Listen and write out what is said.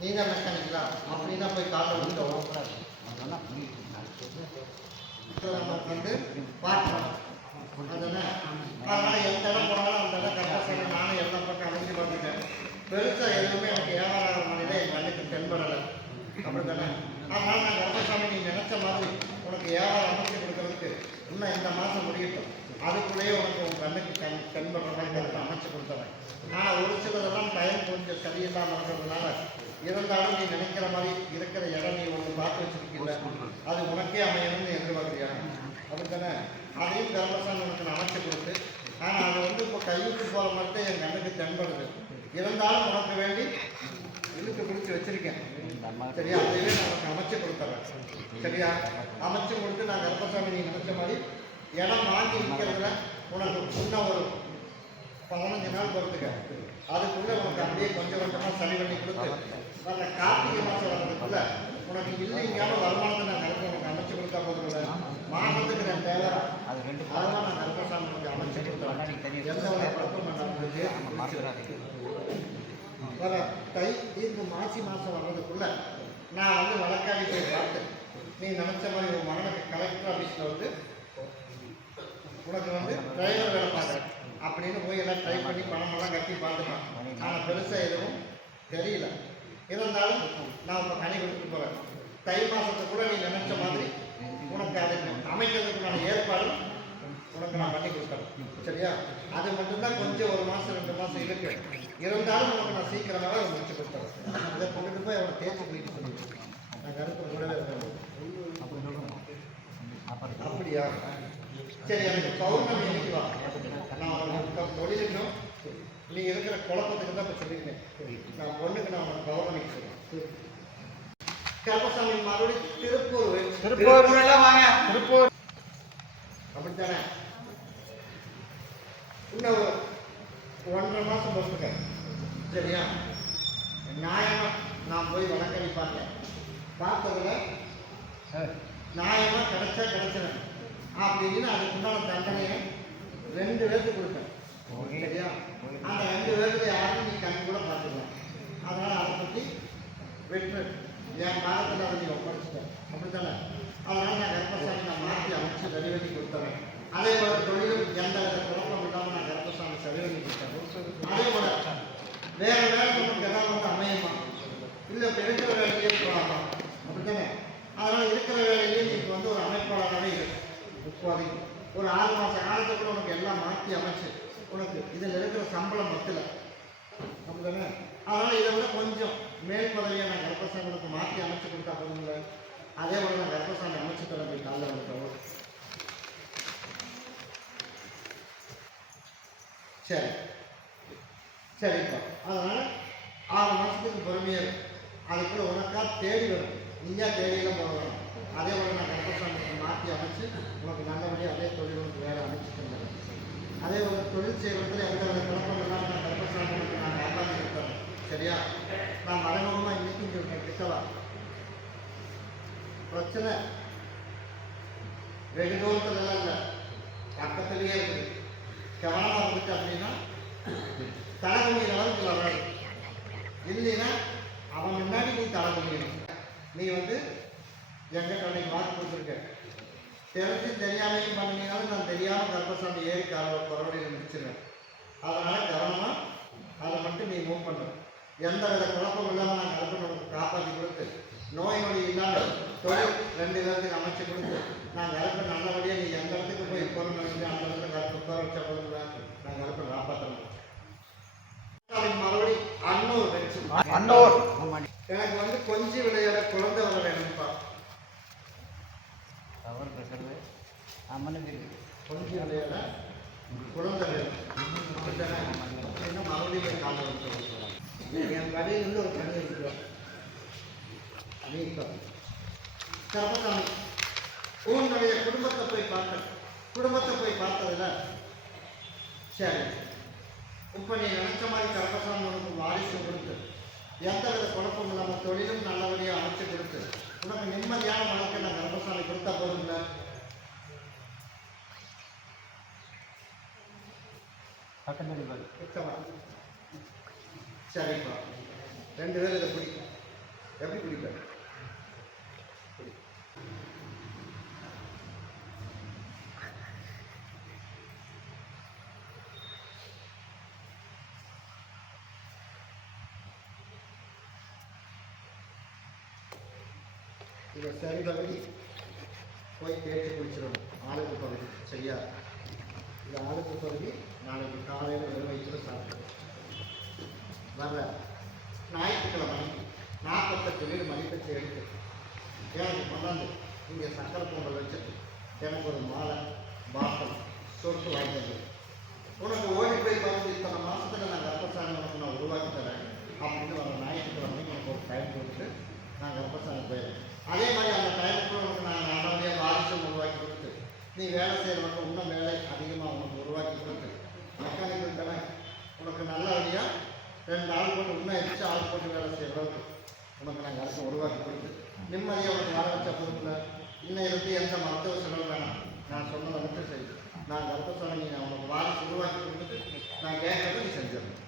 நீ தான். மெக்கானிக்கலா அப்படின்னா போய் காலைல விட்டு நமக்கு வந்து அதுதானே? அதனால எந்த இடம் போனாலும் அந்த இடம் கரெக்டாக நானும் எல்லா பக்கம் அலைஞ்சு பார்த்துட்டேன். பெருசாக எதுவுமே எனக்கு வியாபாரம் மாதிரில என் கண்ணுக்கு தென்படலை. அப்படி தானே அதனால நான் கருப்பசாமி நீ நினைச்ச மாதிரி உனக்கு வியாபாரம் அமைச்சு கொடுக்கறதுக்கு இன்னும் இந்த மாதம் முடியட்டும். அதுக்குள்ளேயே உனக்கு உன் கண்ணுக்கு கண் தென்படுற மாதிரி அமைச்சு கொடுத்துறேன். ஆனால் ஒரு சிலதெல்லாம் டைம் கொஞ்சம் சரியில்லாமல் இருக்கிறதுனால இருந்தாலும் நீ நினைக்கிற மாதிரி இருக்கிற இடம் நீ ஒன்று பார்த்து வச்சிருக்கீங்க அது உனக்கே அமையணும்னு எதிர்பார்க்குறியா? அப்படித்தானே? அதையும் கர்மசாமி உனக்கு நான் அமைச்சு கொடுத்து ஆனால் அது வந்து இப்போ கைவிட்டு போகிற மாதிரி தான் என் கண்ணுக்கு தென்படுது. இருந்தாலும் உனக்கு வேண்டி இழுத்து பிடிச்சி வச்சிருக்கேன். சரியா? அதையே நான் உனக்கு அமைச்சு கொடுத்துறேன். சரியா? அமைச்சு கொடுத்து நான் கர்ப்பசாமி நீ நினைச்ச மாதிரி இடம் வாங்கி விற்கிறதுல உனக்கு இன்னும் ஒரு பதினஞ்சு நாள் பொறுத்துக்க. அதுக்குள்ள உனக்கு அப்படியே கொஞ்சம் கொஞ்சமாக சரி பண்ணி கொடுத்து அந்த கார்த்திகை மாதம் வர்றதுக்குள்ள உனக்கு இல்லைங்கான வருமானத்தை நான் கரெக்டாக உனக்கு அமைச்சு கொடுத்தா போதும் மாதத்துக்கு நான் தேவை. அது ரெண்டு அதெல்லாம் நான் கர்ப்பசாமி உனக்கு அமைச்சு கொடுத்தேன் எந்த ஒரு பழக்கம் வர தை தீர்ப்பு மாசி மாதம் வர்றதுக்குள்ள நான் வந்து வழக்காடி போய் பார்த்து நீ நினச்ச மாதிரி உன் மகனுக்கு கலெக்டர் ஆஃபீஸில் வந்து உனக்கு வந்து டிரைவர் வேலை பார்க்குறேன் அப்படின்னு போய் எல்லாம் ட்ரை பண்ணி பணமெல்லாம் கட்டி பார்த்துட்டான். ஆனால் பெருசாக எதுவும் தெரியல. இருந்தாலும் நான் இப்போ கனி கொடுத்துட்டு போகிறேன் தை மாதத்தை கூட நீ நினச்ச மாதிரி உனக்கு அதை அமைக்கிறதுக்குண்டான ஏற்பாடு உனக்கு நான் பண்ணி கொடுக்குறேன் சரியா? அது மட்டும்தான் கொஞ்சம் ஒரு மாதம் ரெண்டு மாதம் இருக்கு. இருந்தாலும் உனக்கு நான் சீக்கிரமாக முடிச்சு கொடுத்துறேன். அதை கொண்டுட்டு போய் அவனை தேய்ச்சி போயிட்டு சொல்லிட்டு நான் கருத்து கூடவே இருக்கேன் அப்படி அப்படியா? சரி எனக்கு பௌர்ணமி என்னைக்கு வா நான் உனக்கு தொழிலுக்கும் நீ இருக்கிற குழப்பத்துக்கு தான் இப்போ சொல்லியிருக்கேன் நான் பொண்ணுக்கு நான் உனக்கு பௌர்ணமிக்கு சொல்லுவேன் கருப்பசாமி மறுபடியும் திருப்பூர். திருப்பூர். எல்லாம் வாங்க. திருப்பூர். அப்படித்தானே? இன்னும் ஒரு ஒன்றரை மாதம் பொறுத்துக்க சரியா? நியாயமா நான் போய் வழக்கறி பார்த்தேன். பார்த்ததுல நியாயமா கிடைச்சா கிடைச்சிடும். அப்படின்னு அதுக்கு உண்டான தண்டனையை ரெண்டு பேருக்கு கொடுத்தேன். அந்த ரெண்டு பேருக்கு யாரும் நீ கண் கூட பார்த்துக்கலாம் அதனால் அதை பற்றி வெற்று என் காலத்தில் அதை நீ ஒப்படைச்சிட்டேன் அப்படித்தானே? அதனால் நான் கர்ப்பசாமி நான் மாற்றி அமைச்சு சரி பண்ணி கொடுத்தேன் அதே போல தொழிலும் எந்த வித குழப்பம் இல்லாமல் நான் கர்ப்பசாமி சரி பண்ணி கொடுத்தேன். அதே போல வேற வேலை நமக்கு எதாவது வந்து அமையுமா? இல்லை இப்போ இருக்கிற வேலையே போகலாமா அப்படித்தானே? அதனால் இருக்கிற வேலையிலே நீ வந்து ஒரு அமைப்பாளராகவே இருக்கு இப்போதைக்கு. ஒரு ஆறு மாத காலத்துக்குள்ள உனக்கு எல்லாம் மாற்றி அமைச்சு உனக்கு இதில் இருக்கிற சம்பளம் பத்தில் அப்படிதானே அதனால் இதை விட கொஞ்சம் மேல் பதவியை நான் கர்ப்பசாமிகளுக்கு மாற்றி அமைச்சு கொடுத்தா போதுங்கள அதே போல் நான் கர்ப்பசாமி அமைச்சு தரேன் போய் காலைல வந்துட்டோம் சரி. சரிப்பா அதனால் ஆறு மாதத்துக்கு பொறுமையாக அதுக்குள்ள உனக்கா தேடி வரும் நீயா தேடியெல்லாம் போகணும் அதே போல் நான் கர்ப்பசாமிக்கு மாற்றி அமைச்சு உனக்கு நல்லபடியாக அதே தொழில் உனக்கு வேலை அமைச்சு தந்துடுறேன். அதே ஒரு தொழில் செய்வதில் எந்த வித குழப்பம் இல்லாமல் நான் கர்ப்பசாமி உனக்கு நான் காப்பாற்றி கொடுத்தேன் சரியா? நான் மறைமுகமாக இன்னைக்கும் சொல்கிறேன் கிட்டவா பிரச்சனை. வெகு தூரத்தில் எல்லாம் இல்லை. பக்கத்துலேயே இருக்குது. கவனமாக இருந்துச்சு அப்படின்னா தலைகுனியில் அளவுக்கு வராது. இல்லைன்னா அவன் முன்னாடி நீ தலை நீ வந்து எங்கிட்ட அன்னைக்கு மார்க் கொடுத்துருக்க. தெரிஞ்சு தெரியாமையும் பண்ணினாலும் நான் தெரியாமல் கர்ப்பசாமி ஏறி கால பரவலையில் முடிச்சிருவேன் அதனால் கவனமாக அதை மட்டும் நீ மூவ் பண்ணு. எந்த வித குழப்பம் இல்லாமல் நான் கர்ப்பனுக்கு காப்பாற்றி கொடுத்து நோய் நொடி இல்லாமல் தொழில் ரெண்டு பேருக்கு அமைச்சு கொடுத்து நான் கருப்பை நல்லபடியாக நீ எந்த இடத்துக்கு போய் பொருள் அந்த இடத்துல கலப்பு உட்கார வச்ச பொருள் நான் கருப்பை காப்பாற்றணும் அதுக்கு மறுபடியும் அன்னூர் வெச்சு அன்னூர் எனக்கு வந்து கொஞ்சி விளையாட குழந்தை வர வேணும்ப்பா அவர் பேசுறது அம்மனுக்கு இருக்கு கொஞ்சி விளையாட குழந்தை வேணும் அப்படித்தானே? அப்படின்னா மறுபடியும் போய் காலை வந்து என் கடையிலிருந்து ஒரு கண்ணு இருக்கிறோம் நீக்கம் உன்னுடைய குடும்பத்தை போய் பார்த்தேன் குடும்பத்தை போய் பார்த்ததுல சரி. இப்போ நீ நினைச்ச மாதிரி கர்மசாமி உனக்கு வாரிசு கொடுத்து எந்த வித குழப்பம் இல்லாமல் தொழிலும் நல்லபடியாக அமைச்சு கொடுத்து உனக்கு நிம்மதியான வாழ்க்கை நான் கர்மசாமி கொடுத்தா போதும்ல பக்கத்துல பாரு. இருக்கவா சரிப்பா. ரெண்டு பேரும் இதை பிடிக்கும் எப்படி குடிப்ப இதை சரி பகுதி போய் தேய்ச்சி குடிச்சிடணும். ஆளுக்கு பகுதி சரியா இது ஆளுக்கு பகுதி நாளைக்கு காலையில் வெறும் வயிற்று சாப்பிடுவோம் வர ஞாயிற்றுக்கிழமை நாற்பத்தெட்டு வீடு மதிப்பெற்று எடுத்து எனக்கு கொண்டாந்து இங்கே சக்கரை பொங்கல் வச்சுட்டு எனக்கு ஒரு மாலை பாட்டில் சொட்டு வாங்கிட்டு உனக்கு ஓடி போய் பார்த்து இத்தனை மாதத்துக்கு நான் கர்ப்பசாமி உனக்கு நான் உருவாக்கி தரேன் அப்படின்னு வர ஞாயிற்றுக்கிழமை உனக்கு ஒரு டைம் கொடுத்து நான் கர்ப்பசாமி போயிடுறேன். அதே மாதிரி அந்த டைமுக்குள்ள உனக்கு நான் நல்லபடியாக வாரிசம் உருவாக்கி கொடுத்து நீ வேலை செய்கிறவங்க இன்னும் வேலை அதிகமாக உனக்கு உருவாக்கி கொடுத்து மெக்கானிக்கல் தானே உனக்கு நல்லபடியாக ரெண்டு ஆள் போட்டு இன்னும் எச்சு ஆள் போட்டு வேலை செய்கிறவங்க உனக்கு நாங்கள் அரசு உருவாக்கி கொடுத்து நிம்மதியாக உனக்கு வாழ வச்ச பொறுப்பில் இன்னும் இருந்து எந்த மருத்துவ செலவு வேணாம். நான் சொன்னதை மட்டும் செய்யுது நான் கர்ப்பசாமி நான் உனக்கு வாரிசு உருவாக்கி கொடுத்துட்டு நான் கேட்கறதை நீ செஞ்சிடணும்.